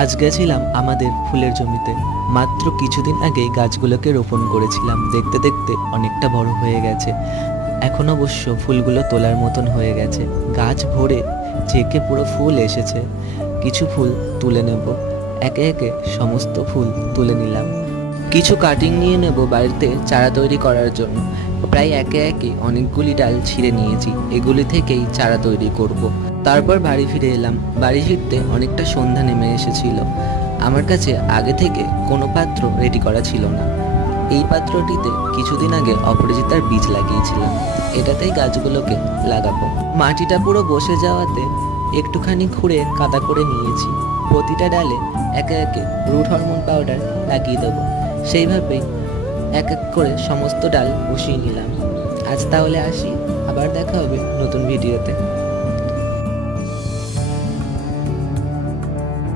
আজ গেছিলাম আমাদের ফুলের জমিতে। মাত্র কিছুদিন আগেই গাছগুলোকে রোপণ করেছিলাম, দেখতে দেখতে অনেকটা বড় হয়ে গেছে। এখন অবশ্য ফুলগুলো তোলার মতন হয়ে গেছে, গাছ ভরে চেকে পুরো ফুল এসেছে। কিছু ফুল তুলে নেব, একে একে সমস্ত ফুল তুলে নিলাম। কিছু কাটিং নিয়ে নেব বাড়িতে চারা তৈরি করার জন্য। প্রায় একে একে অনেকগুলি ডাল ছিঁড়ে নিয়েছি, এগুলি থেকেই চারা তৈরি করব। তারপর বাড়ি ফিরে এলাম। বাড়ি ফিরতে অনেকটা সন্ধ্যা নেমে এসেছিল। আমার কাছে আগে থেকে কোনো পাত্র রেডি করা ছিল না। এই পাত্রটিতে কিছুদিন আগে অপরাজিতার বীজ লাগিয়েছিলাম, এটাতেই গাছগুলোকে লাগাবো। মাটিটা পুরো বসে যাওয়াতে একটুখানি খুঁড়ে কাদা করে নিয়েছি। প্রতিটা ডালে একে একে রুট হরমোন পাউডার লাগিয়ে দেবো। সেইভাবেই এক এক করে সমস্ত ডাল বসিয়ে নিলাম। আজ তাহলে আসি, আবার দেখা হবে নতুন ভিডিওতে।